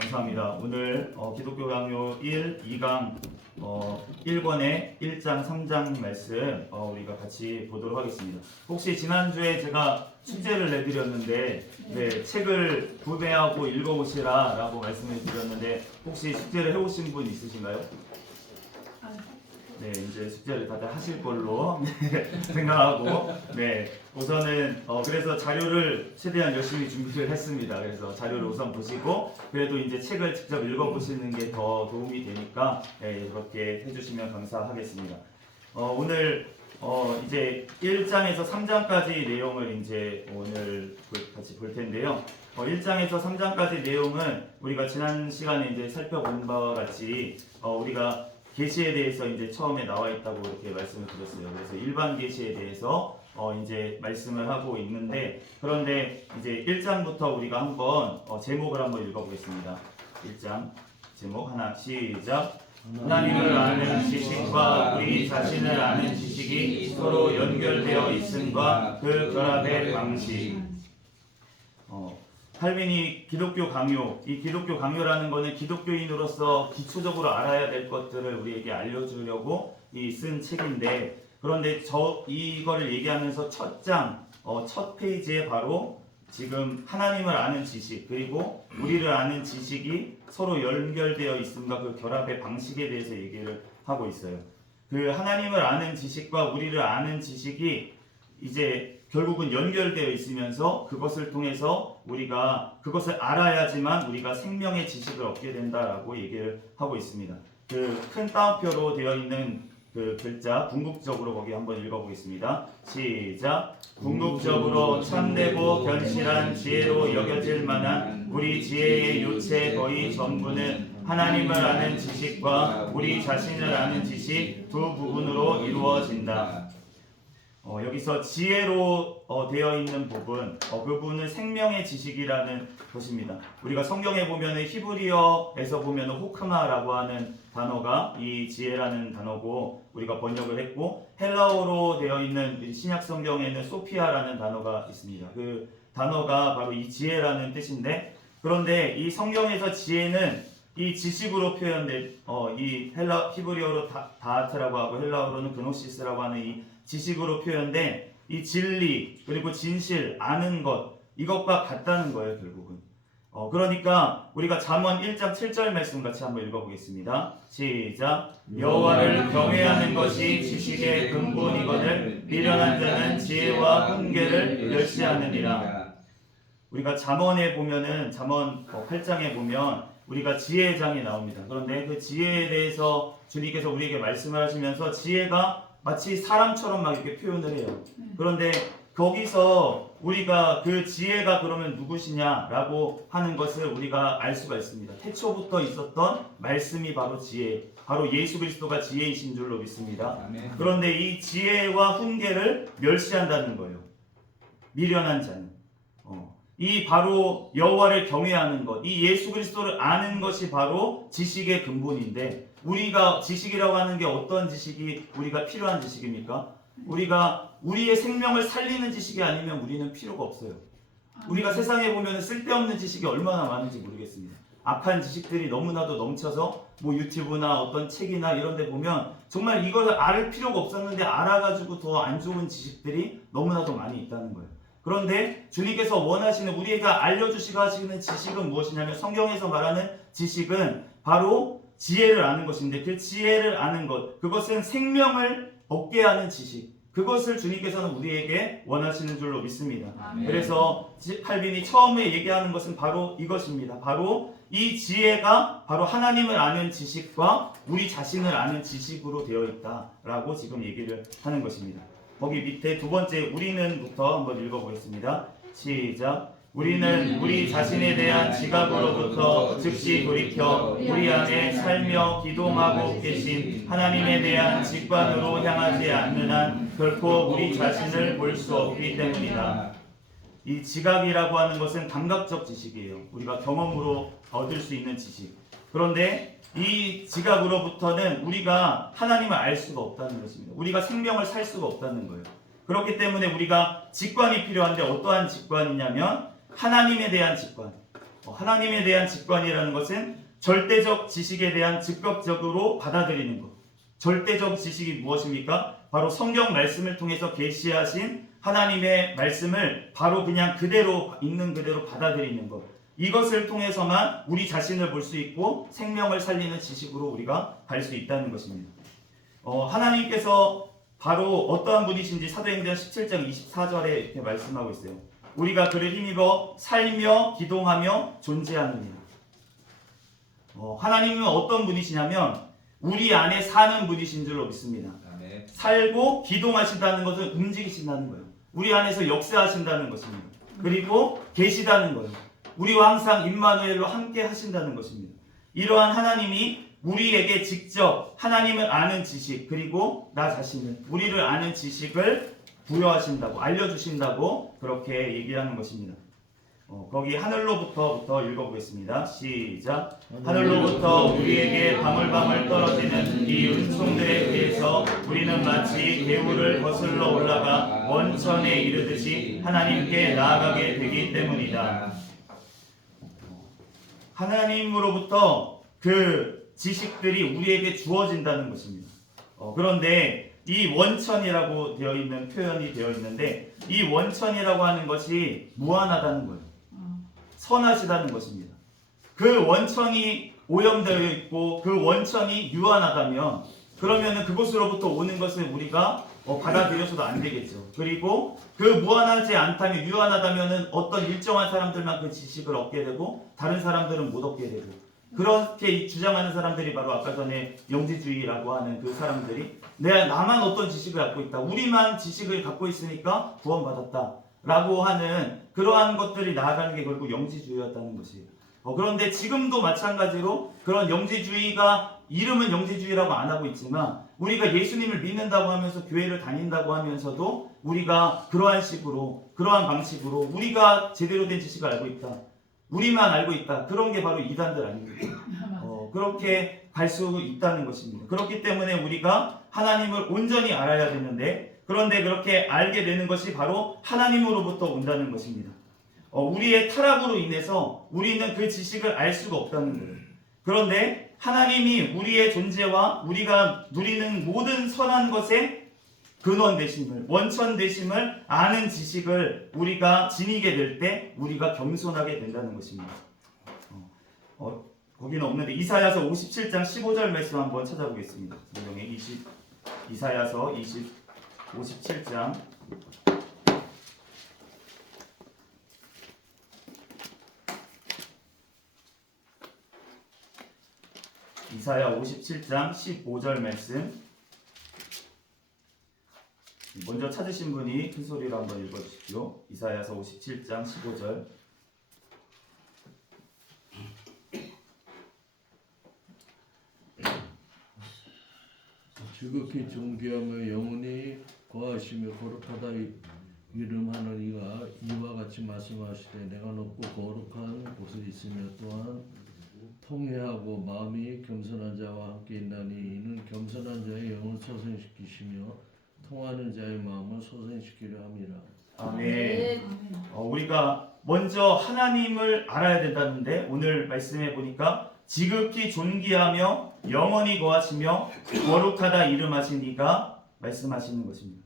감사합니다. 오늘 기독교 강요 1, 2강 1권의 1장, 3장 말씀 우리가 같이 보도록 하겠습니다. 혹시 지난주에 제가 숙제를 내드렸는데 책을 구매하고 읽어오시라 라고 말씀을 드렸는데 혹시 숙제를 해오신 분 있으신가요? 네, 이제 숙제를 다들 하실 걸로 생각하고 우선은 그래서 자료를 최대한 열심히 준비를 했습니다. 그래서 자료를 우선 보시고 그래도 이제 책을 직접 읽어보시는 게 더 도움이 되니까 그렇게 해주시면 감사하겠습니다. 오늘 이제 1장에서 3장까지 내용을 이제 오늘 같이 볼 텐데요. 1장에서 3장까지 내용은 우리가 지난 시간에 이제 살펴본 바와 같이 우리가 계시에 대해서 이제 처음에 나와 있다고 이렇게 말씀을 드렸어요. 그래서 일반 계시에 대해서 이제 말씀을 하고 있는데 그런데 이제 1장부터 우리가 한번 제목을 한번 읽어보겠습니다. 1장 제목 하나 시작. 하나님을 아는 지식과 우리 자신을 아는 지식이 서로 연결되어 있음과 그 결합의 방식. 칼빈이 기독교 강요, 이 기독교 강요라는 것은 기독교인으로서 기초적으로 알아야 될 것들을 우리에게 알려주려고 쓴 책인데 그런데 이거를 얘기하면서 첫 장, 첫 페이지에 바로 지금 하나님을 아는 지식 그리고 우리를 아는 지식이 서로 연결되어 있음과 그 결합의 방식에 대해서 얘기를 하고 있어요. 그 하나님을 아는 지식과 우리를 아는 지식이 이제 결국은 연결되어 있으면서 그것을 통해서 우리가 그것을 알아야지만 우리가 생명의 지식을 얻게 된다라고 얘기를 하고 있습니다. 그 큰 따옴표로 되어 있는 그 글자 궁극적으로 거기 한번 읽어보겠습니다. 시작. 궁극적으로 참되고 견실한 지혜로 여겨질 만한 우리 지혜의 요체 거의 전부는 하나님을 아는 지식과 우리 자신을 아는 지식 두 부분으로 이루어진다. 여기서 지혜로 되어 있는 부분, 그 부분은 생명의 지식이라는 것입니다. 우리가 성경에 보면은 히브리어에서 보면은 호크마라고 하는 단어가 이 지혜라는 단어고 우리가 번역을 했고 헬라어로 되어 있는 신약 성경에는 소피아라는 단어가 있습니다. 그 단어가 바로 이 지혜라는 뜻인데 그런데 이 성경에서 지혜는 이 지식으로 표현된 이 히브리어로 다하트라고 하고 헬라어로는 그노시스라고 하는 이 지식으로 표현된 이 진리 그리고 진실 아는 것 이것과 같다는 거예요 결국은. 그러니까 우리가 잠언 1장 7절 말씀 같이 한번 읽어보겠습니다. 시작. 여호와를 경외하는 것이 지식의 근본이거늘 미련한 자는 지혜와 훈계를 멸시하느니라. 우리가 잠언에 보면은 잠언 8장에 보면 우리가 지혜의 장이 나옵니다. 그런데 그 지혜에 대해서 주님께서 우리에게 말씀을 하시면서 지혜가 마치 사람처럼 막 이렇게 표현을 해요. 그런데 거기서 우리가 그 지혜가 그러면 누구시냐라고 하는 것을 우리가 알 수가 있습니다. 태초부터 있었던 말씀이 바로 지혜, 바로 예수 그리스도가 지혜이신 줄로 믿습니다. 그런데 이 지혜와 훈계를 멸시한다는 거예요. 미련한 자는. 이 바로 여호와를 경외하는 것, 이 예수 그리스도를 아는 것이 바로 지식의 근본인데 우리가 지식이라고 하는 게 어떤 지식이 우리가 필요한 지식입니까? 우리가 우리의 생명을 살리는 지식이 아니면 우리는 필요가 없어요. 우리가 세상에 보면 쓸데없는 지식이 얼마나 많은지 모르겠습니다. 악한 지식들이 너무나도 넘쳐서 뭐 유튜브나 어떤 책이나 이런 데 보면 정말 이걸 알 필요가 없었는데 알아가지고 더 안 좋은 지식들이 너무나도 많이 있다는 거예요. 그런데 주님께서 원하시는 우리가 알려주시고 하시는 지식은 무엇이냐면 성경에서 말하는 지식은 바로 지혜를 아는 것인데 그 지혜를 아는 것 그것은 생명을 얻게 하는 지식 그것을 주님께서는 우리에게 원하시는 줄로 믿습니다. 아멘. 그래서 칼빈이 처음에 얘기하는 것은 바로 이것입니다. 바로 이 지혜가 바로 하나님을 아는 지식과 우리 자신을 아는 지식으로 되어 있다라고 지금 얘기를 하는 것입니다. 거기 밑에 두 번째 우리는부터 한번 읽어보겠습니다. 시작. 우리는 우리 자신에 대한 지각으로부터 즉시 돌이켜 우리 안에 살며 기동하고 계신 하나님에 대한 직관으로 향하지 않는 한 결코 우리 자신을 볼 수 없기 때문이다. 이 지각이라고 하는 것은 감각적 지식이에요. 우리가 경험으로 얻을 수 있는 지식. 그런데 이 지각으로부터는 우리가 하나님을 알 수가 없다는 것입니다. 우리가 생명을 살 수가 없다는 거예요. 그렇기 때문에 우리가 직관이 필요한데 어떠한 직관이냐면 하나님에 대한 직관. 하나님에 대한 직관이라는 것은 절대적 지식에 대한 즉각적으로 받아들이는 것. 절대적 지식이 무엇입니까? 바로 성경 말씀을 통해서 계시하신 하나님의 말씀을 바로 그냥 그대로 있는 그대로 받아들이는 것. 이것을 통해서만 우리 자신을 볼 수 있고 생명을 살리는 지식으로 우리가 갈 수 있다는 것입니다. 하나님께서 바로 어떠한 분이신지 사도행전 17장 24절에 이렇게 말씀하고 있어요. 우리가 그를 힘입어 살며 기동하며 존재하느니라. 하나님은 어떤 분이시냐면 우리 안에 사는 분이신 줄로 믿습니다. 아멘. 살고 기동하신다는 것은 움직이신다는 거예요. 우리 안에서 역사하신다는 것입니다. 그리고 계시다는 거예요. 우리와 항상 임마누엘로 함께 하신다는 것입니다. 이러한 하나님이 우리에게 직접 하나님을 아는 지식, 그리고 나 자신을, 우리를 아는 지식을 부여하신다고, 알려주신다고 그렇게 얘기하는 것입니다. 거기 하늘로부터부터 읽어보겠습니다. 시작. 하늘로부터 우리에게 방울방울 떨어지는 이 은총들에 비해서 우리는 마치 개울을 거슬러 올라가 원천에 이르듯이 하나님께 나아가게 되기 때문이다. 하나님으로부터 그 지식들이 우리에게 주어진다는 것입니다. 그런데 이 원천이라고 되어 있는 표현이 되어 있는데 이 원천이라고 하는 것이 무한하다는 거예요. 선하시다는 것입니다. 그 원천이 오염되어 있고 그 원천이 유한하다면 그러면은 그곳으로부터 오는 것을 우리가 받아들여서도 안 되겠죠. 그리고 그 무한하지 않다면 유한하다면은 어떤 일정한 사람들만 그 지식을 얻게 되고 다른 사람들은 못 얻게 되고 그렇게 주장하는 사람들이 바로 아까 전에 영지주의라고 하는 그 사람들이 나만 어떤 지식을 갖고 있다. 우리만 지식을 갖고 있으니까 구원받았다. 라고 하는 그러한 것들이 나아가는 게 결국 영지주의였다는 것이에요. 그런데 지금도 마찬가지로 그런 영지주의가 이름은 영지주의라고 안 하고 있지만 우리가 예수님을 믿는다고 하면서 교회를 다닌다고 하면서도 우리가 그러한 식으로 그러한 방식으로 우리가 제대로 된 지식을 알고 있다. 우리만 알고 있다. 그런 게 바로 이단들 아닙니까? 그렇게 갈 수 있다는 것입니다. 그렇기 때문에 우리가 하나님을 온전히 알아야 되는데 그런데 그렇게 알게 되는 것이 바로 하나님으로부터 온다는 것입니다. 우리의 타락으로 인해서 우리는 그 지식을 알 수가 없다는 거예요. 그런데 하나님이 우리의 존재와 우리가 누리는 모든 선한 것의 근원 되심을, 원천 되심을 아는 지식을 우리가 지니게 될 때 우리가 겸손하게 된다는 것입니다. 거기는 없는데 이사야서 57장 15절 말씀 한번 찾아보겠습니다. 성경에 이사야서 57장 이사야 57장 15절 말씀 먼저 찾으신 분이 큰 소리로 한번 읽어주십시오. 이사야서 57장 15절 지극히 존귀하며 영원히 거하시며 거룩하다 이름하는 이가 이와 같이 말씀하시되 내가 높고 거룩한 곳에 있으며 또한 통회하고 마음이 겸손한 자와 함께 있나니 이는 겸손한 자의 영을 소생시키시며 통하는 자의 마음을 소생시키려 함이라. 아멘. 우리가 먼저 하나님을 알아야 된다는데 오늘 말씀해 보니까 지극히 존귀하며 영원히 거하시며 거룩하다 이름하신 이가 말씀하시는 것입니다.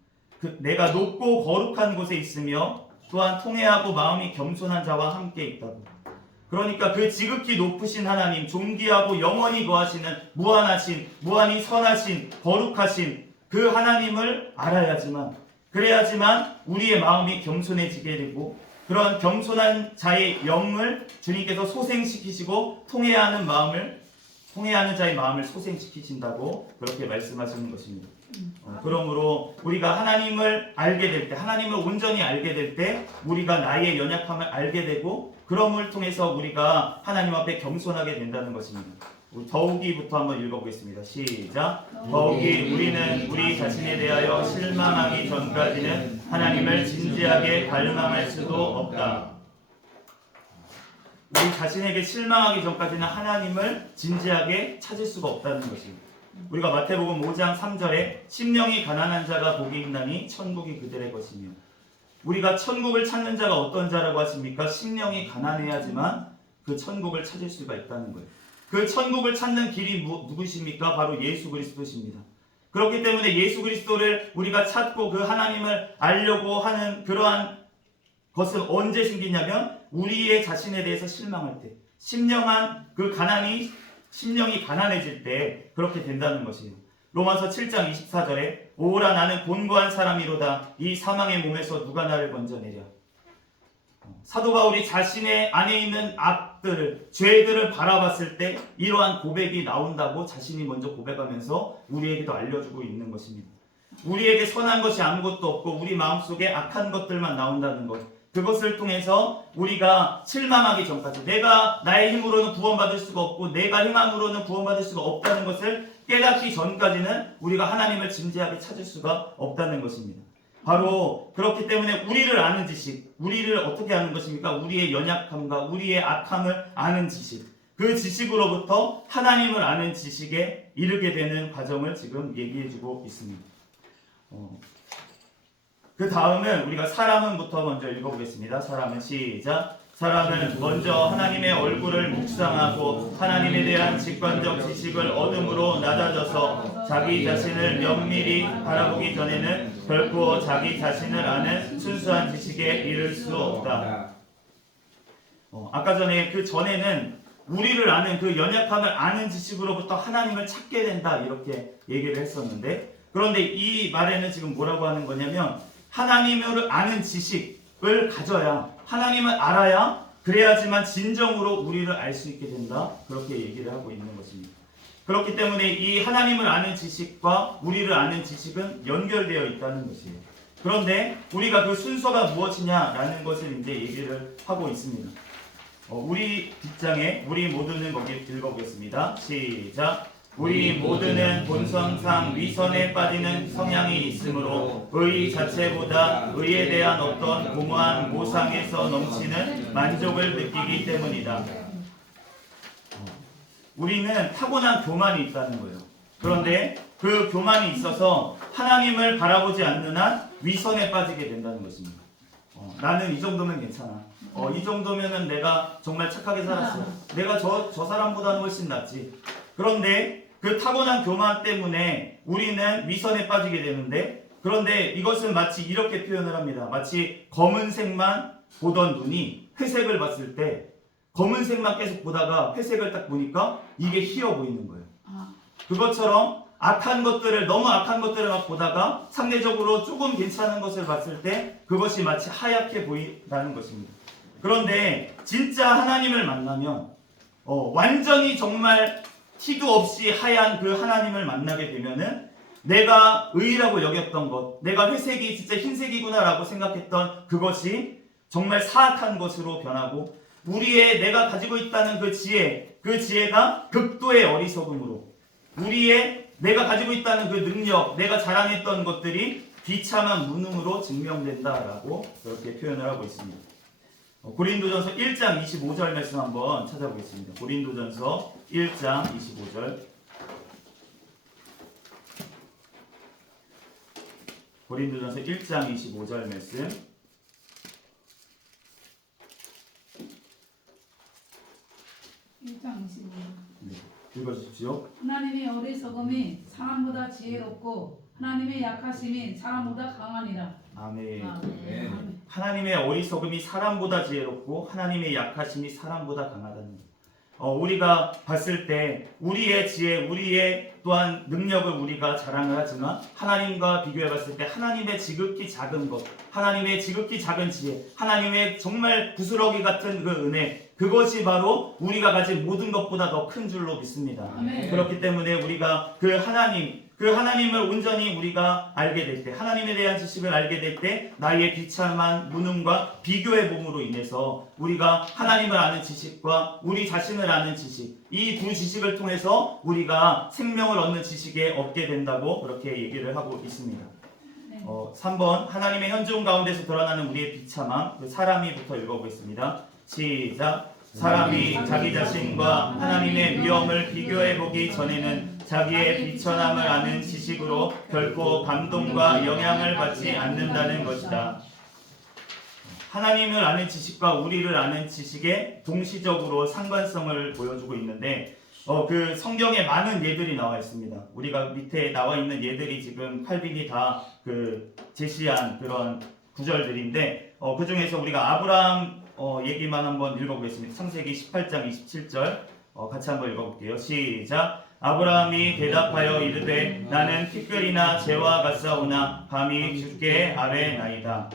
내가 높고 거룩한 곳에 있으며 또한 통회하고 마음이 겸손한 자와 함께 있다고. 그러니까 그 지극히 높으신 하나님, 존귀하고 영원히 거하시는 무한하신, 무한히 선하신, 거룩하신 그 하나님을 알아야지만, 그래야지만 우리의 마음이 겸손해지게 되고 그런 겸손한 자의 영을 주님께서 소생시키시고 통회하는 자의 마음을 소생시키신다고 그렇게 말씀하시는 것입니다. 그러므로 우리가 하나님을 알게 될 때, 하나님을 온전히 알게 될 때 우리가 나의 연약함을 알게 되고 그럼을 통해서 우리가 하나님 앞에 겸손하게 된다는 것입니다. 더욱이부터 한번 읽어보겠습니다. 시작. 더욱이 우리는 우리 자신에 대하여 실망하기 전까지는 하나님을 진지하게 갈망할 수도 없다. 우리 자신에게 실망하기 전까지는 하나님을 진지하게 찾을 수가 없다는 것입니다. 우리가 마태복음 5장 3절에 심령이 가난한 자가 복이 있나니 천국이 그들의 것이며, 우리가 천국을 찾는 자가 어떤 자라고 하십니까? 심령이 가난해야지만 그 천국을 찾을 수가 있다는 거예요. 그 천국을 찾는 길이 누구십니까? 바로 예수 그리스도십니다. 그렇기 때문에 예수 그리스도를 우리가 찾고 그 하나님을 알려고 하는 그러한 것은 언제 생기냐면 우리의 자신에 대해서 실망할 때, 심령이 가난해질 때 그렇게 된다는 것이에요. 로마서 7장 24절에 오라 나는 곤고한 사람이로다 이 사망의 몸에서 누가 나를 건져내랴. 사도 바울이 자신의 안에 있는 악들을, 죄들을 바라봤을 때 이러한 고백이 나온다고 자신이 먼저 고백하면서 우리에게도 알려주고 있는 것입니다. 우리에게 선한 것이 아무것도 없고 우리 마음속에 악한 것들만 나온다는 것, 그것을 통해서 우리가 실망하기 전까지 내가 나의 힘으로는 구원받을 수가 없고 내가 행함으로는 구원받을 수가 없다는 것을 깨닫기 전까지는 우리가 하나님을 진지하게 찾을 수가 없다는 것입니다. 바로 그렇기 때문에 우리를 아는 지식, 우리를 어떻게 아는 것입니까? 우리의 연약함과 우리의 악함을 아는 지식, 그 지식으로부터 하나님을 아는 지식에 이르게 되는 과정을 지금 얘기해주고 있습니다. 그 다음은 우리가 사람은부터 먼저 읽어보겠습니다. 사람은 시작. 사람은 먼저 하나님의 얼굴을 묵상하고 하나님에 대한 직관적 지식을 얻음으로 낮아져서 자기 자신을 면밀히 바라보기 전에는 결코 자기 자신을 아는 순수한 지식에 이를 수 없다. 아까 전에 그 전에는 우리를 아는 그 연약함을 아는 지식으로부터 하나님을 찾게 된다 이렇게 얘기를 했었는데, 그런데 이 말에는 지금 뭐라고 하는 거냐면 하나님을 아는 지식을 가져야, 하나님을 알아야 그래야지만 진정으로 우리를 알 수 있게 된다, 그렇게 얘기를 하고 있는 것입니다. 그렇기 때문에 이 하나님을 아는 지식과 우리를 아는 지식은 연결되어 있다는 것이에요. 그런데 우리가 그 순서가 무엇이냐라는 것을 이제 얘기를 하고 있습니다. 우리 뒷장에 우리 모두는 거기 읽어보겠습니다. 시작. 우리 모두는 본성상 위선에 빠지는 성향이 있으므로 의 자체보다 의에 대한 어떤 공허한 모상에서 넘치는 만족을 느끼기 때문이다. 우리는 타고난 교만이 있다는 거예요. 그런데 그 교만이 있어서 하나님을 바라보지 않는 한 위선에 빠지게 된다는 것입니다. 나는 이 정도면 괜찮아. 이 정도면은 내가 정말 착하게 살았어. 내가 저 사람보다는 훨씬 낫지. 그런데 그 타고난 교만 때문에 우리는 위선에 빠지게 되는데, 그런데 이것은 마치 이렇게 표현을 합니다. 마치 검은색만 보던 눈이 회색을 봤을 때 검은색만 계속 보다가 회색을 딱 보니까 이게 희어 보이는 거예요. 그것처럼 너무 악한 것들을 막 보다가 상대적으로 조금 괜찮은 것을 봤을 때 그것이 마치 하얗게 보인다는 것입니다. 그런데 진짜 하나님을 만나면 완전히 정말 티도 없이 하얀 그 하나님을 만나게 되면은 내가 의라고 여겼던 것, 내가 회색이 진짜 흰색이구나라고 생각했던 그것이 정말 사악한 것으로 변하고, 내가 가지고 있다는 그 지혜가 극도의 어리석음으로, 내가 가지고 있다는 그 능력, 내가 자랑했던 것들이 비참한 무능으로 증명된다라고 그렇게 표현을 하고 있습니다. 고린도전서 1장 25절 말씀 한번 찾아보겠습니다. 고린도전서 1장 25절. 고린도전서 1장 25절 말씀. 네, 읽어주십시오. 하나님의 어리석음이 사람보다 지혜롭고 하나님의 약하심이 사람보다 강하니라. 아멘. 아멘. 하나님의 어리석음이 사람보다 지혜롭고 하나님의 약하심이 사람보다 강하다는 것. 우리가 봤을 때 우리의 지혜, 우리의 또한 능력을 우리가 자랑을 하지만 하나님과 비교해 봤을 때 하나님의 지극히 작은 것, 하나님의 지극히 작은 지혜, 하나님의 정말 부스러기 같은 그 은혜, 그것이 바로 우리가 가진 모든 것보다 더 큰 줄로 믿습니다. 아멘. 그렇기 때문에 우리가 그 하나님을 온전히 우리가 알게 될 때, 하나님에 대한 지식을 알게 될 때 나의 비참한 무능과 비교의 몸으로 인해서 우리가 하나님을 아는 지식과 우리 자신을 아는 지식, 이 두 지식을 통해서 우리가 생명을 얻는 지식에 얻게 된다고 그렇게 얘기를 하고 있습니다. 3번 하나님의 현존 가운데서 드러나는 우리의 비참함, 그 사람이부터 읽어보겠습니다. 시작. 사람이 자기 자신과 하나님의 위엄을 비교해보기 전에는 자기의 비천함을 아는 지식으로 결코 감동과 영향을 받지 않는다는 것이다. 하나님을 아는 지식과 우리를 아는 지식의 동시적으로 상관성을 보여주고 있는데 그 성경에 많은 예들이 나와 있습니다. 우리가 밑에 나와 있는 예들이 지금 칼빈이 다 그 제시한 그런 구절들인데 그 중에서 우리가 아브라함 얘기만 한번 읽어보겠습니다. 창세기 18장 27절 같이 한번 읽어볼게요. 시작. 아브라함이 대답하여 이르되 나는 티끌이나 재와 같사오나 감히 주께 아뢰나이다.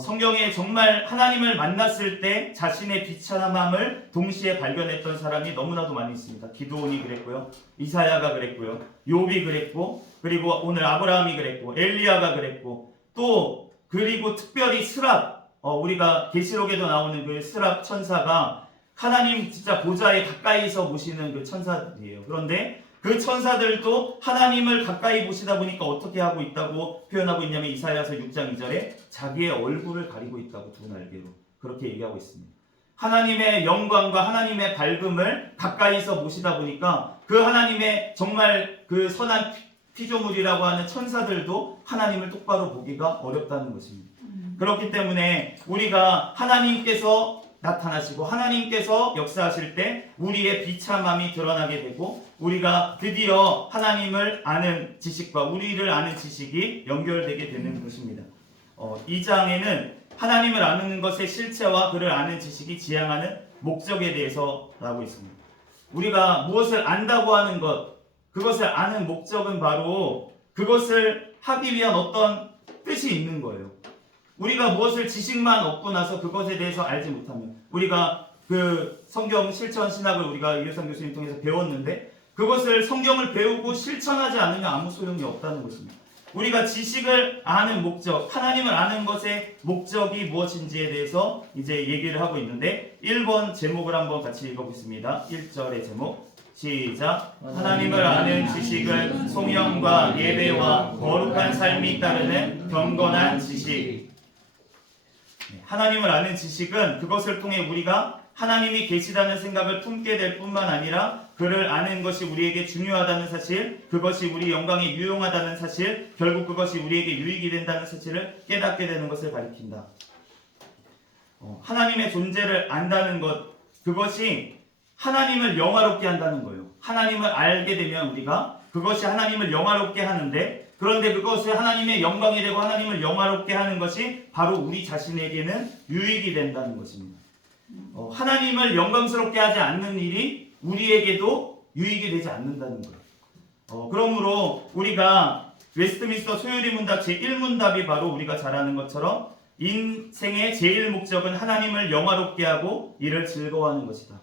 성경에 정말 하나님을 만났을 때 자신의 비참함을 동시에 발견했던 사람이 너무나도 많이 있습니다. 기드온이 그랬고요, 이사야가 그랬고요, 욥이 그랬고, 그리고 오늘 아브라함이 그랬고, 엘리야가 그랬고, 또 그리고 특별히 스랍, 우리가 계시록에도 나오는 그 스랍 천사가 하나님 진짜 보좌에 가까이서 모시는 그 천사들이에요. 그런데 그 천사들도 하나님을 가까이 보시다 보니까 어떻게 하고 있다고 표현하고 있냐면 이사야서 6장 2절에 자기의 얼굴을 가리고 있다고 두 날개로 그렇게 얘기하고 있습니다. 하나님의 영광과 하나님의 밝음을 가까이서 모시다 보니까 그 하나님의 정말 그 선한 피조물이라고 하는 천사들도 하나님을 똑바로 보기가 어렵다는 것입니다. 그렇기 때문에 우리가 하나님께서 나타나시고 하나님께서 역사하실 때 우리의 비참함이 드러나게 되고 우리가 드디어 하나님을 아는 지식과 우리를 아는 지식이 연결되게 되는 것입니다. 이 장에는 하나님을 아는 것의 실체와 그를 아는 지식이 지향하는 목적에 대해서 나오고 있습니다. 우리가 무엇을 안다고 하는 것, 그것을 아는 목적은 바로 그것을 하기 위한 어떤 뜻이 있는 거예요. 우리가 무엇을 지식만 얻고 나서 그것에 대해서 알지 못하면 우리가 그 성경 실천 신학을 우리가 이효상 교수님 통해서 배웠는데 그것을 성경을 배우고 실천하지 않으면 아무 소용이 없다는 것입니다. 우리가 지식을 아는 목적, 하나님을 아는 것의 목적이 무엇인지에 대해서 이제 얘기를 하고 있는데 1번 제목을 한번 같이 읽어보겠습니다. 1절의 제목 시작. 하나님을 아는 지식은 성령과 예배와 거룩한 삶이 따르는 경건한 지식. 하나님을 아는 지식은 그것을 통해 우리가 하나님이 계시다는 생각을 품게 될 뿐만 아니라 그를 아는 것이 우리에게 중요하다는 사실, 그것이 우리 영광에 유용하다는 사실, 결국 그것이 우리에게 유익이 된다는 사실을 깨닫게 되는 것을 가리킨다. 하나님의 존재를 안다는 것, 그것이 하나님을 영화롭게 한다는 거예요. 하나님을 알게 되면 우리가 그것이 하나님을 영화롭게 하는데 그런데 그것이 하나님의 영광이 되고 하나님을 영화롭게 하는 것이 바로 우리 자신에게는 유익이 된다는 것입니다. 하나님을 영광스럽게 하지 않는 일이 우리에게도 유익이 되지 않는다는 거예요. 그러므로 우리가 웨스트민스터 소요리 문답 제1문답이 바로 우리가 잘 아는 것처럼 인생의 제일 목적은 하나님을 영화롭게 하고 이를 즐거워하는 것이다.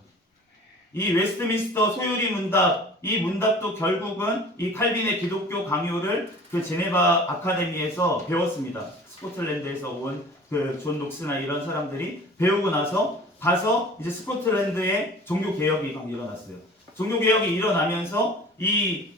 이 웨스트민스터 소요리 문답, 이 문답도 결국은 이 칼빈의 기독교 강요를 그 제네바 아카데미에서 배웠습니다. 스코틀랜드에서 온 그 존 녹스나 이런 사람들이 배우고 나서 가서 이제 스코틀랜드에 종교 개혁이 일어났어요. 종교 개혁이 일어나면서 이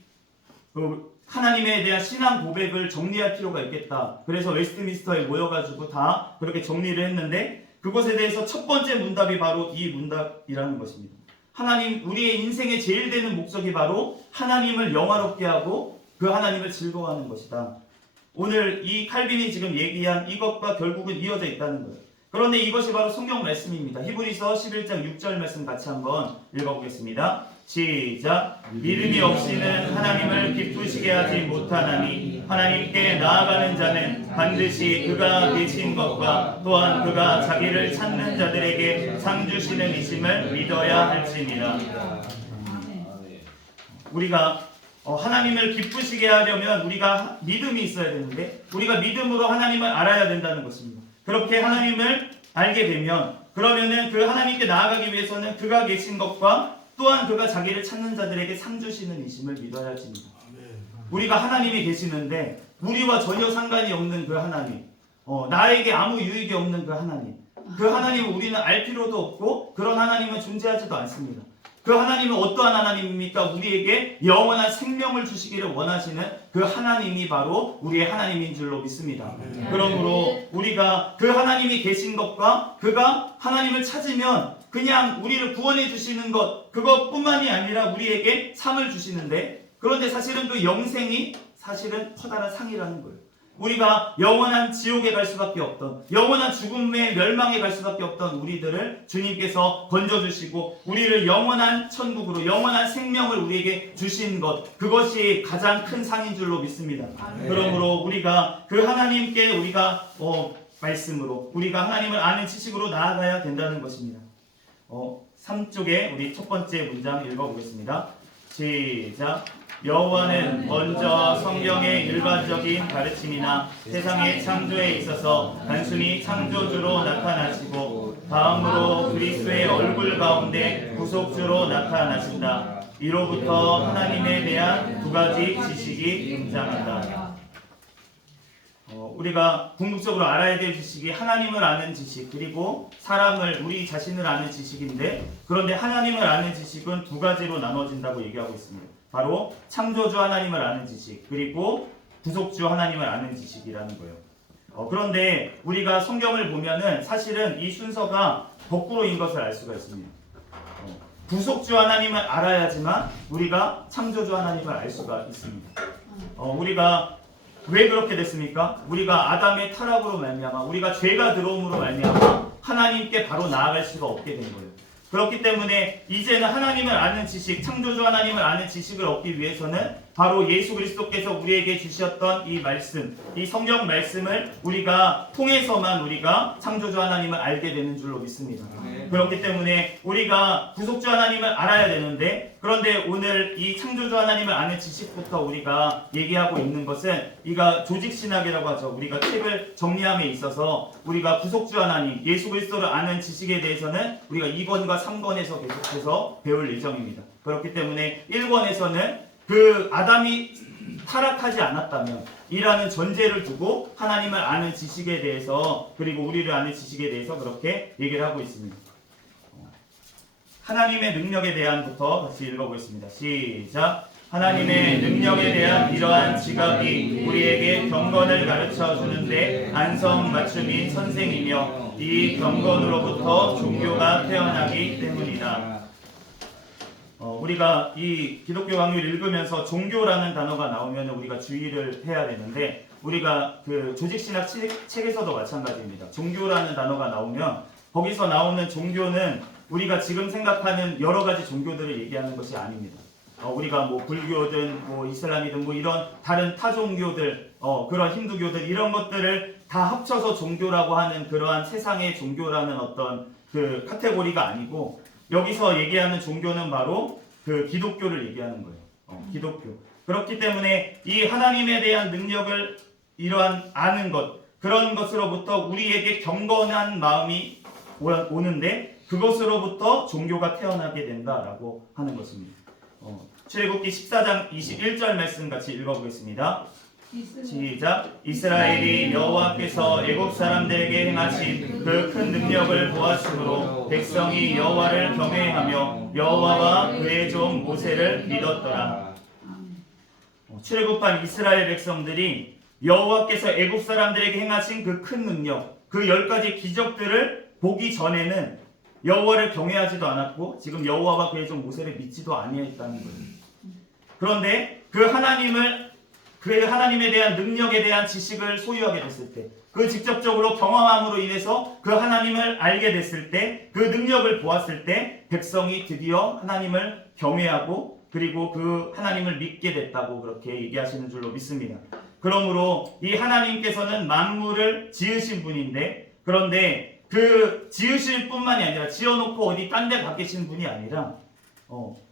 하나님에 대한 신앙 고백을 정리할 필요가 있겠다. 그래서 웨스트민스터에 모여가지고 다 그렇게 정리를 했는데 그것에 대해서 첫 번째 문답이 바로 이 문답이라는 것입니다. 하나님, 우리의 인생의 제일 되는 목적이 바로 하나님을 영화롭게 하고 그 하나님을 즐거워하는 것이다. 오늘 이 칼빈이 지금 얘기한 이것과 결국은 이어져 있다는 거예요. 그런데 이것이 바로 성경 말씀입니다. 히브리서 11장 6절 말씀 같이 한번 읽어보겠습니다. 시작. 믿음이 없이는 하나님을 기쁘시게 하지 못하나니 하나님께 나아가는 자는 반드시 그가 계신 것과 또한 그가 자기를 찾는 자들에게 상 주시는 이심을 믿어야 할지니라. 우리가 하나님을 기쁘시게 하려면 우리가 믿음이 있어야 되는데 우리가 믿음으로 하나님을 알아야 된다는 것입니다. 그렇게 하나님을 알게 되면 그러면은 그 하나님께 나아가기 위해서는 그가 계신 것과 또한 그가 자기를 찾는 자들에게 상 주시는 이심을 믿어야 할지니라. 우리가 하나님이 계시는데 우리와 전혀 상관이 없는 그 하나님, 나에게 아무 유익이 없는 그 하나님, 그 하나님을 우리는 알 필요도 없고 그런 하나님은 존재하지도 않습니다. 그 하나님은 어떠한 하나님입니까? 우리에게 영원한 생명을 주시기를 원하시는 그 하나님이 바로 우리의 하나님인 줄로 믿습니다. 그러므로 우리가 그 하나님이 계신 것과 그가 하나님을 찾으면 그냥 우리를 구원해 주시는 것, 그것뿐만이 아니라 우리에게 상을 주시는데 그런데 사실은 그 영생이 사실은 커다란 상이라는 거예요. 우리가 영원한 지옥에 갈 수밖에 없던, 영원한 죽음의 멸망에 갈 수밖에 없던 우리들을 주님께서 건져주시고 우리를 영원한 천국으로, 영원한 생명을 우리에게 주신 것, 그것이 가장 큰 상인 줄로 믿습니다. 그러므로 우리가 그 하나님께 우리가 말씀으로, 우리가 하나님을 아는 지식으로 나아가야 된다는 것입니다. 3쪽에 우리 첫 번째 문장 읽어보겠습니다. 시작. 여호와는 먼저 성경의 일반적인 가르침이나 세상의 창조에 있어서 단순히 창조주로 나타나시고 다음으로 그리스도의 얼굴 가운데 구속주로 나타나신다. 이로부터 하나님에 대한 두 가지 지식이 등장한다. 우리가 궁극적으로 알아야 될 지식이 하나님을 아는 지식, 그리고 사람을, 우리 자신을 아는 지식인데, 그런데 하나님을 아는 지식은 두 가지로 나눠진다고 얘기하고 있습니다. 바로 창조주 하나님을 아는 지식, 그리고 구속주 하나님을 아는 지식이라는 거예요. 그런데 우리가 성경을 보면은 사실은 이 순서가 거꾸로인 것을 알 수가 있습니다. 구속주 하나님을 알아야지만 우리가 창조주 하나님을 알 수가 있습니다. 우리가 왜 그렇게 됐습니까? 우리가 아담의 타락으로 말미암아, 우리가 죄가 들어옴으로 말미암아 하나님께 바로 나아갈 수가 없게 된 거예요. 그렇기 때문에 이제는 하나님을 아는 지식, 창조주 하나님을 아는 지식을 얻기 위해서는 바로 예수 그리스도께서 우리에게 주셨던 이 말씀, 이 성경 말씀을 우리가 통해서만 우리가 창조주 하나님을 알게 되는 줄로 믿습니다. 그렇기 때문에 우리가 구속주 하나님을 알아야 되는데, 그런데 오늘 이 창조주 하나님을 아는 지식부터 우리가 얘기하고 있는 것은 이가 조직신학이라고 하죠. 우리가 책을 정리함에 있어서 우리가 구속주 하나님, 예수 그리스도를 아는 지식에 대해서는 우리가 2권과 3권에서 계속해서 배울 예정입니다. 그렇기 때문에 1권에서는 그 아담이 타락하지 않았다면 이라는 전제를 두고 하나님을 아는 지식에 대해서, 그리고 우리를 아는 지식에 대해서 그렇게 얘기를 하고 있습니다. 하나님의 능력에 대한부터 같이 읽어보겠습니다. 시작. 하나님의 능력에 대한 이러한 지각이 우리에게 경건을 가르쳐 주는데 안성맞춤인 선생이며 이 경건으로부터 종교가 태어나기 때문이다. 우리가 이 기독교 강요를 읽으면서 종교라는 단어가 나오면 우리가 주의를 해야 되는데, 우리가 그 조직신학 책에서도 마찬가지입니다. 종교라는 단어가 나오면 거기서 나오는 종교는 우리가 지금 생각하는 여러 가지 종교들을 얘기하는 것이 아닙니다. 우리가 뭐 불교든 뭐 이슬람이든 뭐 이런 다른 타 종교들, 그런 힌두교들, 이런 것들을 다 합쳐서 종교라고 하는 그러한 세상의 종교라는 어떤 그 카테고리가 아니고, 여기서 얘기하는 종교는 바로 그 기독교를 얘기하는 거예요. 기독교. 그렇기 때문에 이 하나님에 대한 능력을 이러한 아는 것, 그런 것으로부터 우리에게 경건한 마음이 오는데 그것으로부터 종교가 태어나게 된다라고 하는 것입니다. 출애굽기 14장 21절 말씀 같이 읽어보겠습니다. 시작. 이스라엘이 여호와께서 애굽 사람들에게 행하신 그 큰 능력을 보았으므로 백성이 여호와를 경외하며 여호와와 그의 종 모세를 믿었더라. 출애굽한 이스라엘 백성들이 여호와께서 애굽 사람들에게 행하신 그 큰 능력, 그 10가지 기적들을 보기 전에는 여호와를 경외하지도 않았고 지금 여호와와 그의 종 모세를 믿지도 아니했다는 거예요. 그런데 그 하나님에 대한 능력에 대한 지식을 소유하게 됐을 때, 그 직접적으로 경험함으로 인해서 그 하나님을 알게 됐을 때, 그 능력을 보았을 때 백성이 드디어 하나님을 경외하고 그리고 그 하나님을 믿게 됐다고 그렇게 얘기하시는 줄로 믿습니다. 그러므로 이 하나님께서는 만물을 지으신 분인데, 그런데 그 지으실 뿐만이 아니라 지어놓고 어디 딴 데 가 계신 분이 아니라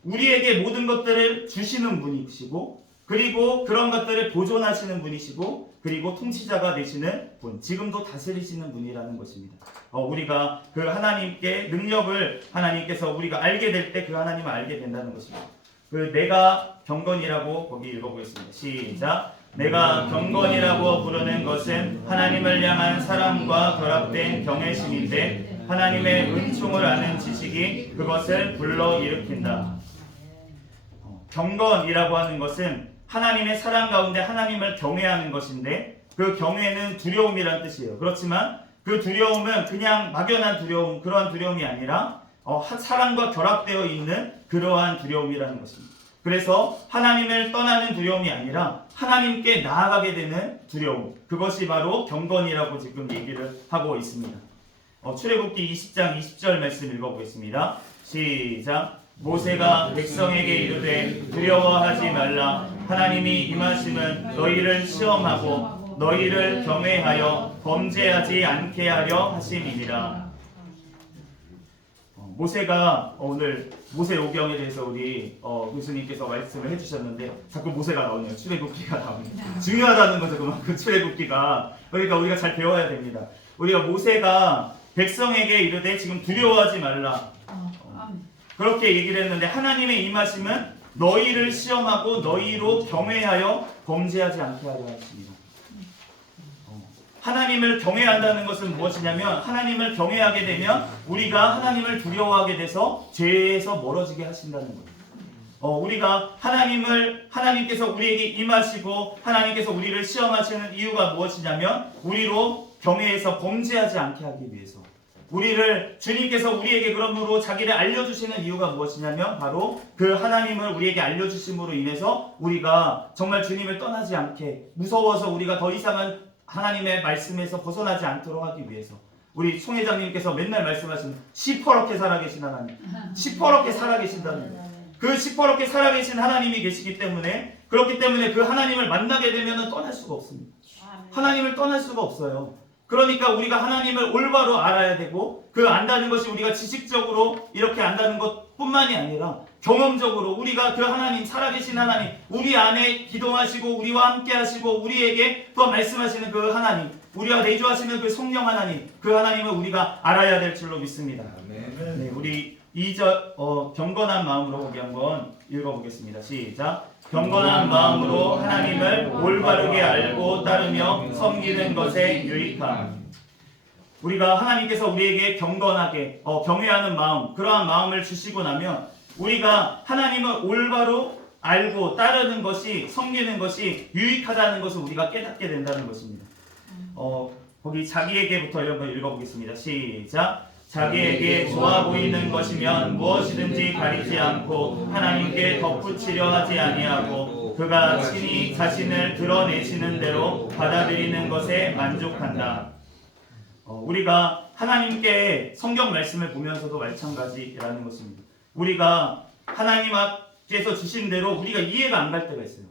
우리에게 모든 것들을 주시는 분이시고, 그리고 그런 것들을 보존하시는 분이시고, 그리고 통치자가 되시는 분, 지금도 다스리시는 분이라는 것입니다. 우리가 그 하나님께 능력을 하나님께서 우리가 알게 될 때 그 하나님을 알게 된다는 것입니다. 그 내가 경건이라고 거기 읽어보겠습니다. 시작. 내가 경건이라고 부르는 것은 하나님을 향한 사랑과 결합된 경외심인데 하나님의 은총을 아는 지식이 그것을 불러일으킨다. 경건이라고 하는 것은 하나님의 사랑 가운데 하나님을 경외하는 것인데, 그 경외는 두려움이란 뜻이에요. 그렇지만 그 두려움은 그냥 막연한 두려움, 그러한 두려움이 아니라 사랑과 결합되어 있는 그러한 두려움이라는 것입니다. 그래서 하나님을 떠나는 두려움이 아니라 하나님께 나아가게 되는 두려움, 그것이 바로 경건이라고 지금 얘기를 하고 있습니다. 출애굽기 20장 20절 말씀 읽어보겠습니다. 시작. 모세가 백성에게 이르되 두려워하지 말라. 하나님이 임하심은 너희를 시험하고 너희를 경외하여 범죄하지 않게 하려 하심이니라. 모세가 오늘 모세오경에 대해서 우리 교수님께서 말씀을 해주셨는데 자꾸 모세가 나오네요. 출애굽기가 나오네요. 중요하다는 거죠. 그만큼 출애굽기가. 그러니까 우리가 잘 배워야 됩니다. 우리가 모세가 백성에게 이르되 지금 두려워하지 말라. 그렇게 얘기를 했는데 하나님의 임하심은 너희를 시험하고 너희로 경외하여 범죄하지 않게 하려 하십니다. 하나님을 경외한다는 것은 무엇이냐면 하나님을 경외하게 되면 우리가 하나님을 두려워하게 돼서 죄에서 멀어지게 하신다는 거예요. 우리가 하나님께서 우리에게 임하시고 하나님께서 우리를 시험하시는 이유가 무엇이냐면 우리로 경외해서 범죄하지 않게 하기 위해서. 주님께서 우리에게 그러므로 자기를 알려주시는 이유가 무엇이냐면 바로 그 하나님을 우리에게 알려주심으로 인해서 우리가 정말 주님을 떠나지 않게, 무서워서 우리가 더 이상은 하나님의 말씀에서 벗어나지 않도록 하기 위해서. 우리 총회장님께서 맨날 말씀하시는 시퍼렇게 살아계신 하나님, 시퍼렇게 살아계신다는 거예요. 그 시퍼렇게 살아계신 하나님이 계시기 때문에, 그렇기 때문에 그 하나님을 만나게 되면 떠날 수가 없습니다. 하나님을 떠날 수가 없어요. 그러니까 우리가 하나님을 올바로 알아야 되고, 그 안다는 것이 우리가 지식적으로 이렇게 안다는 것뿐만이 아니라 경험적으로 우리가 그 하나님, 살아계신 하나님, 우리 안에 기동하시고 우리와 함께 하시고 우리에게 또 말씀하시는 그 하나님, 우리와 내주하시는 그 성령 하나님, 그 하나님을 우리가 알아야 될 줄로 믿습니다. 네, 우리 2절 경건한 마음으로 거기 한번 읽어보겠습니다. 시작. 경건한 마음으로 하나님을 올바르게 알고 따르며 섬기는 것에 유익함. 우리가 하나님께서 우리에게 경건하게 경외하는 마음, 그러한 마음을 주시고 나면 우리가 하나님을 올바로 알고 따르는 것이, 섬기는 것이 유익하다는 것을 우리가 깨닫게 된다는 것입니다. 거기 자기에게부터 한번 읽어보겠습니다. 시작. 자기에게 좋아 보이는 것이면 무엇이든지 가리지 않고 하나님께 덧붙이려 하지 아니하고 그가 친히 자신을 드러내시는 대로 받아들이는 것에 만족한다. 우리가 하나님께 성경 말씀을 보면서도 마찬가지라는 것입니다. 우리가 하나님께서 주신 대로 우리가 이해가 안 갈 때가 있어요.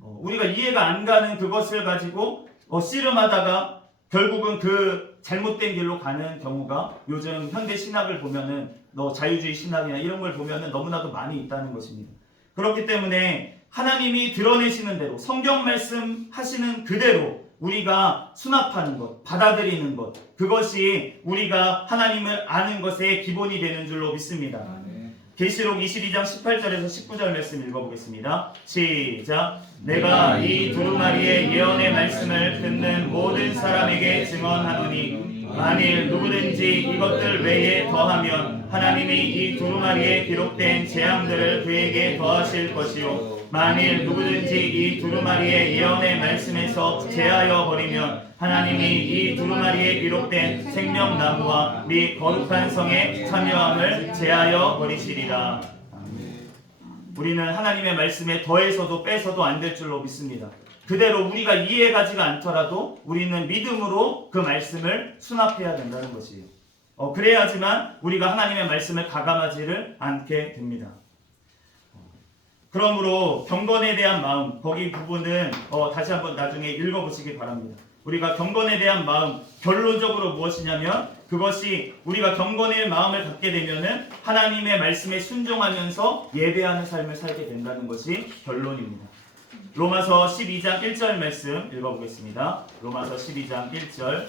우리가 이해가 안 가는 그것을 가지고 씨름하다가 결국은 그 잘못된 길로 가는 경우가 요즘 현대 신학을 보면은 자유주의 신학이나 이런 걸 보면은 너무나도 많이 있다는 것입니다. 그렇기 때문에 하나님이 드러내시는 대로 성경 말씀 하시는 그대로 우리가 수납하는 것, 받아들이는 것, 그것이 우리가 하나님을 아는 것의 기본이 되는 줄로 믿습니다. 계시록 22장 18절에서 19절 말씀 읽어보겠습니다. 시작. 내가 이 두루마리의 예언의 말씀을 듣는 모든 사람에게 증언하노니 만일 누구든지 이것들 외에 더하면 하나님이 이 두루마리에 기록된 재앙들을 그에게 더하실 것이요 만일 누구든지 이 두루마리의 예언의 말씀에서 제하여 버리면 하나님이 이 두루마리에 기록된 생명나무와 및 거룩한 성에 참여함을 제하여 버리시리라. 우리는 하나님의 말씀에 더해서도 빼서도 안 될 줄로 믿습니다. 그대로 우리가 이해가지가 않더라도 우리는 믿음으로 그 말씀을 수납해야 된다는 것이에요. 그래야지만 우리가 하나님의 말씀을 가감하지를 않게 됩니다. 그러므로 경건에 대한 마음, 거기 부분은 다시 한번 나중에 읽어보시기 바랍니다. 우리가 경건에 대한 마음, 결론적으로 무엇이냐면 그것이 우리가 경건의 마음을 갖게 되면은 하나님의 말씀에 순종하면서 예배하는 삶을 살게 된다는 것이 결론입니다. 로마서 12장 1절 말씀 읽어보겠습니다. 로마서 12장 1절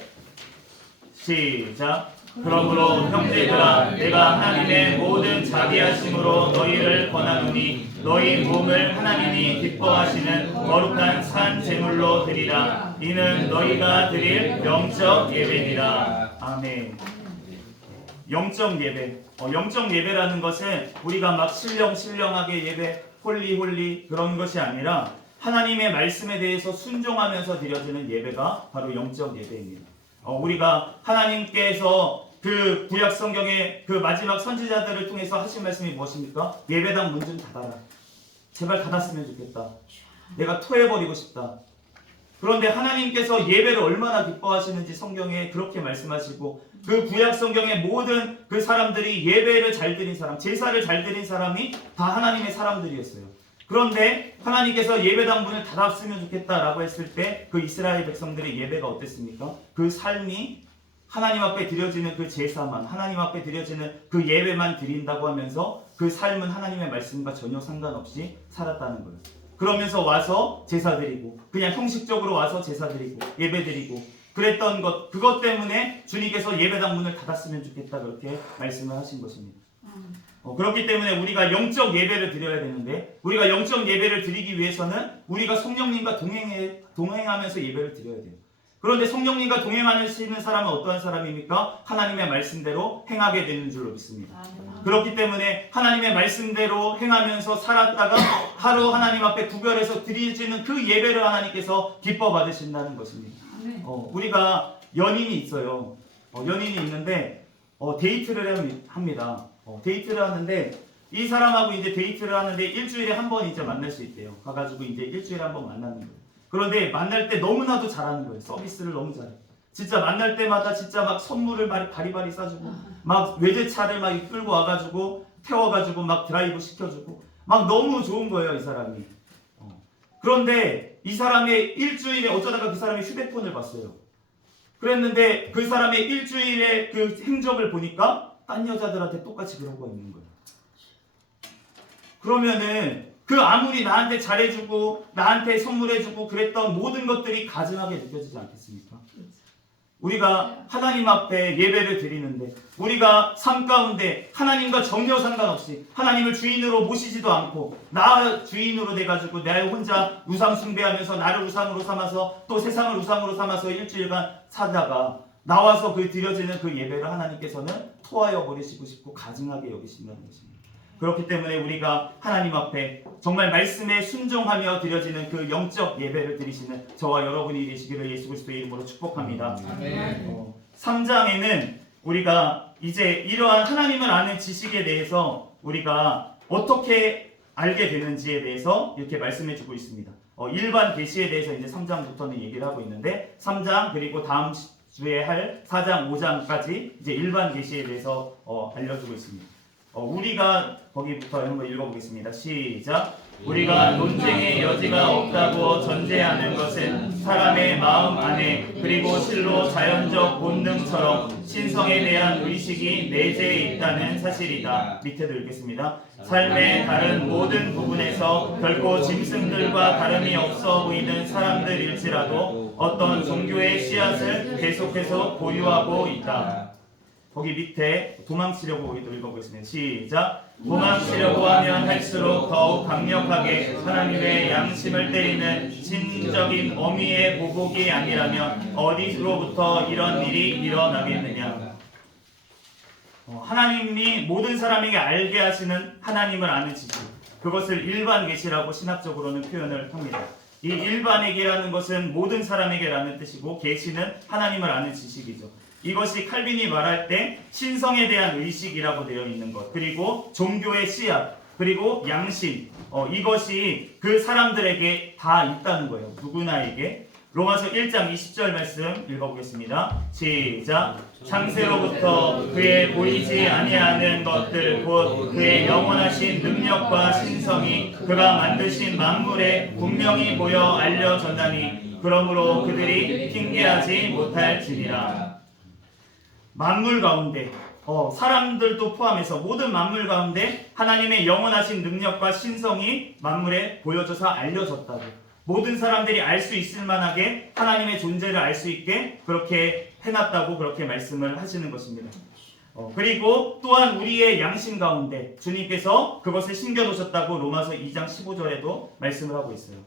시작. 그러므로 형제들아 내가 하나님의 모든 자비하심으로 너희를 권하노니 너희 몸을 하나님이 기뻐하시는 거룩한 산 제물로 드리라. 이는 너희가 드릴 영적 예배니라. 아멘. 영적 예배. 영적 예배라는 것은 우리가 막 신령하게 예배, 홀리 그런 것이 아니라 하나님의 말씀에 대해서 순종하면서 드려지는 예배가 바로 영적 예배입니다. 우리가 하나님께서 그 구약 성경의 그 마지막 선지자들을 통해서 하신 말씀이 무엇입니까? 예배당 문 좀 닫아라. 제발 닫았으면 좋겠다. 내가 토해버리고 싶다. 그런데 하나님께서 예배를 얼마나 기뻐하시는지 성경에 그렇게 말씀하시고 그 구약 성경의 모든 그 사람들이 예배를 잘 드린 사람, 제사를 잘 드린 사람이 다 하나님의 사람들이었어요. 그런데 하나님께서 예배당 문을 닫았으면 좋겠다라고 했을 때 그 이스라엘 백성들의 예배가 어땠습니까? 그 삶이 하나님 앞에 드려지는 그 제사만, 하나님 앞에 드려지는 그 예배만 드린다고 하면서 그 삶은 하나님의 말씀과 전혀 상관없이 살았다는 거예요. 그러면서 와서 제사 드리고 그냥 형식적으로 와서 제사 드리고 예배 드리고 그랬던 것, 그것 때문에 주님께서 예배당 문을 닫았으면 좋겠다 그렇게 말씀을 하신 것입니다. 그렇기 때문에 우리가 영적 예배를 드려야 되는데 우리가 영적 예배를 드리기 위해서는 우리가 성령님과 동행하면서 예배를 드려야 돼요. 그런데 성령님과 동행하시는 사람은 어떠한 사람입니까? 하나님의 말씀대로 행하게 되는 줄로 믿습니다. 그렇기 때문에 하나님의 말씀대로 행하면서 살았다가 하루 하나님 앞에 구별해서 드리지는 그 예배를 하나님께서 기뻐 받으신다는 것입니다. 우리가 연인이 있어요. 연인이 있는데 데이트를 합니다. 데이트를 하는데 이 사람하고 이제 데이트를 하는데 일주일에 한 번 이제 만날 수 있대요. 가가지고 이제 일주일에 한 번 만나는 거예요. 그런데 만날 때 너무나도 잘하는 거예요. 서비스를 너무 잘해. 진짜 만날 때마다 진짜 막 선물을 바리바리 싸주고 막 외제차를 막 끌고 와가지고 태워가지고 막 드라이브 시켜주고 막 너무 좋은 거예요, 이 사람이. 그런데 이 사람의 일주일에 어쩌다가 그 사람이 휴대폰을 봤어요. 그랬는데 그 사람의 일주일의 그 행적을 보니까 딴 여자들한테 똑같이 그런 거 있는 거예요. 그러면은 그 아무리 나한테 잘해주고 나한테 선물해주고 그랬던 모든 것들이 가증하게 느껴지지 않겠습니까? 우리가 하나님 앞에 예배를 드리는데 우리가 삶 가운데 하나님과 전혀 상관없이 하나님을 주인으로 모시지도 않고 나 주인으로 돼가지고 내 혼자 우상 숭배하면서 나를 우상으로 삼아서 또 세상을 우상으로 삼아서 일주일간 살다가 나와서 그 드려지는 그 예배를 하나님께서는 토하여 버리시고 싶고 가증하게 여기신다는 것입니다. 그렇기 때문에 우리가 하나님 앞에 정말 말씀에 순종하며 드려지는 그 영적 예배를 드리시는 저와 여러분이 되시기를 예수 그리스도의 이름으로 축복합니다. 3장에는 우리가 이제 이러한 하나님을 아는 지식에 대해서 우리가 어떻게 알게 되는지에 대해서 이렇게 말씀해 주고 있습니다. 일반 계시에 대해서 이제 3장부터는 얘기를 하고 있는데 3장 그리고 다음 주에 할 4장, 5장까지 이제 일반 계시에 대해서 알려주고 있습니다. 우리가 거기부터 한번 읽어보겠습니다. 시작. 우리가 논쟁의 여지가 없다고 전제하는 것은 사람의 마음 안에 그리고 실로 자연적 본능처럼 신성에 대한 의식이 내재해 있다는 사실이다. 밑에도 읽겠습니다. 삶의 다른 모든 부분에서 결코 짐승들과 다름이 없어 보이는 사람들일지라도 어떤 종교의 씨앗을 계속해서 보유하고 있다. 거기 밑에 도망치려고 읽어보겠습니다. 시작. 도망치려고 하면 할수록 더욱 강력하게 하나님의 양심을 때리는 신적인 어미의 보복이 아니라면 어디로부터 이런 일이 일어나겠느냐. 하나님이 모든 사람에게 알게 하시는 하나님을 아는 지식, 그것을 일반 계시라고 신학적으로는 표현을 합니다. 이 일반에게라는 것은 모든 사람에게라는 뜻이고 계시는 하나님을 아는 지식이죠. 이것이 칼빈이 말할 때 신성에 대한 의식이라고 되어 있는 것, 그리고 종교의 씨앗, 그리고 양심, 이것이 그 사람들에게 다 있다는 거예요. 누구나에게. 로마서 1장 20절 말씀 읽어보겠습니다. 시작. 창세로부터 그의 보이지 아니하는 것들 곧 그의 영원하신 능력과 신성이 그가 만드신 만물에 분명히 보여 알려졌나니 그러므로 그들이 핑계하지 못할지니라. 만물 가운데 사람들도 포함해서 모든 만물 가운데 하나님의 영원하신 능력과 신성이 만물에 보여져서 알려졌다고, 모든 사람들이 알 수 있을 만하게 하나님의 존재를 알 수 있게 그렇게 해놨다고 그렇게 말씀을 하시는 것입니다. 그리고 또한 우리의 양심 가운데 주님께서 그것을 심겨놓으셨다고 로마서 2장 15절에도 말씀을 하고 있어요.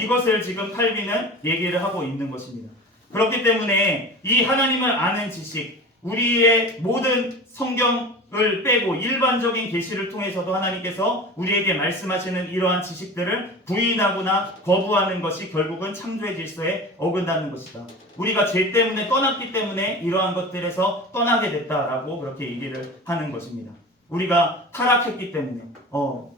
이것을 지금 칼빈은 얘기를 하고 있는 것입니다. 그렇기 때문에 이 하나님을 아는 지식, 우리의 모든 성경을 빼고 일반적인 계시를 통해서도 하나님께서 우리에게 말씀하시는 이러한 지식들을 부인하거나 거부하는 것이 결국은 창조의 질서에 어긋나는 것이다. 우리가 죄 때문에 떠났기 때문에 이러한 것들에서 떠나게 됐다라고 그렇게 얘기를 하는 것입니다. 우리가 타락했기 때문에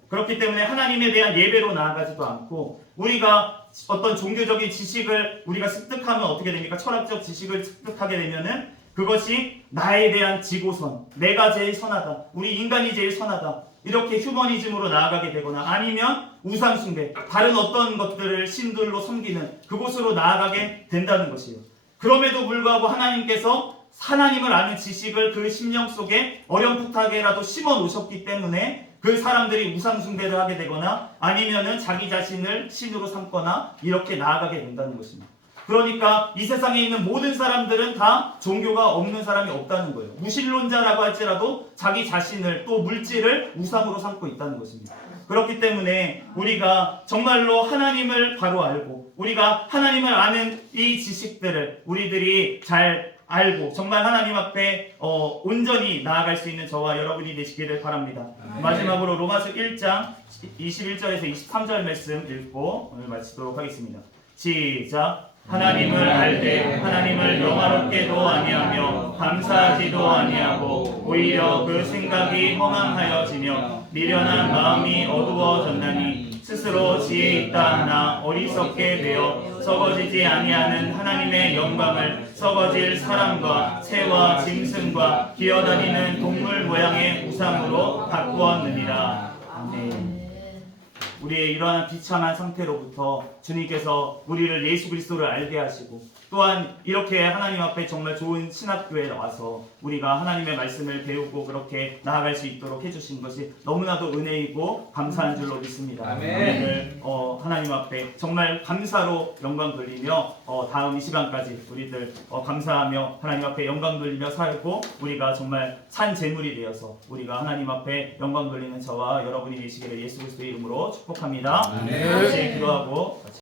그렇기 때문에 하나님에 대한 예배로 나아가지도 않고 우리가 어떤 종교적인 지식을 우리가 습득하면 어떻게 됩니까? 철학적 지식을 습득하게 되면은 그것이 나에 대한 지고선, 내가 제일 선하다, 우리 인간이 제일 선하다, 이렇게 휴머니즘으로 나아가게 되거나 아니면 우상숭배, 다른 어떤 것들을 신들로 섬기는 그곳으로 나아가게 된다는 것이에요. 그럼에도 불구하고 하나님께서 하나님을 아는 지식을 그 심령 속에 어렴풋하게라도 심어 놓으셨기 때문에 그 사람들이 우상숭배를 하게 되거나 아니면은 자기 자신을 신으로 삼거나 이렇게 나아가게 된다는 것입니다. 그러니까 이 세상에 있는 모든 사람들은 다 종교가 없는 사람이 없다는 거예요. 무신론자라고 할지라도 자기 자신을 또 물질을 우상으로 삼고 있다는 것입니다. 그렇기 때문에 우리가 정말로 하나님을 바로 알고 우리가 하나님을 아는 이 지식들을 우리들이 잘 알고 정말 하나님 앞에 온전히 나아갈 수 있는 저와 여러분이 되시기를 바랍니다. 마지막으로 로마서 1장 21절에서 23절 말씀 읽고 오늘 마치도록 하겠습니다. 시작. 하나님을 알되 하나님을 영화롭게도 아니하며 감사하지도 아니하고 오히려 그 생각이 허망하여지며 미련한 마음이 어두워졌나니 스스로 지혜 있다 하나 어리석게 되어 썩어지지 아니하는 하나님의 영광을 썩어질 사람과 새와 짐승과 기어다니는 동물 모양의 우상으로 바꾸었느니라. 아멘. 우리의 이러한 비참한 상태로부터 주님께서 우리를 예수 그리스도를 알게 하시고 또한 이렇게 하나님 앞에 정말 좋은 신학교에 와서 우리가 하나님의 말씀을 배우고 그렇게 나아갈 수 있도록 해주신 것이 너무나도 은혜이고 감사한 줄로 믿습니다. 오늘 하나님 앞에 정말 감사로 영광 돌리며 다음 이 시간까지 우리들 감사하며 하나님 앞에 영광 돌리며 살고 우리가 정말 산 제물이 되어서 우리가 하나님 앞에 영광 돌리는 저와 여러분이 되시기를 예수 그리스도의 이름으로 축복합니다. 같이 기도하고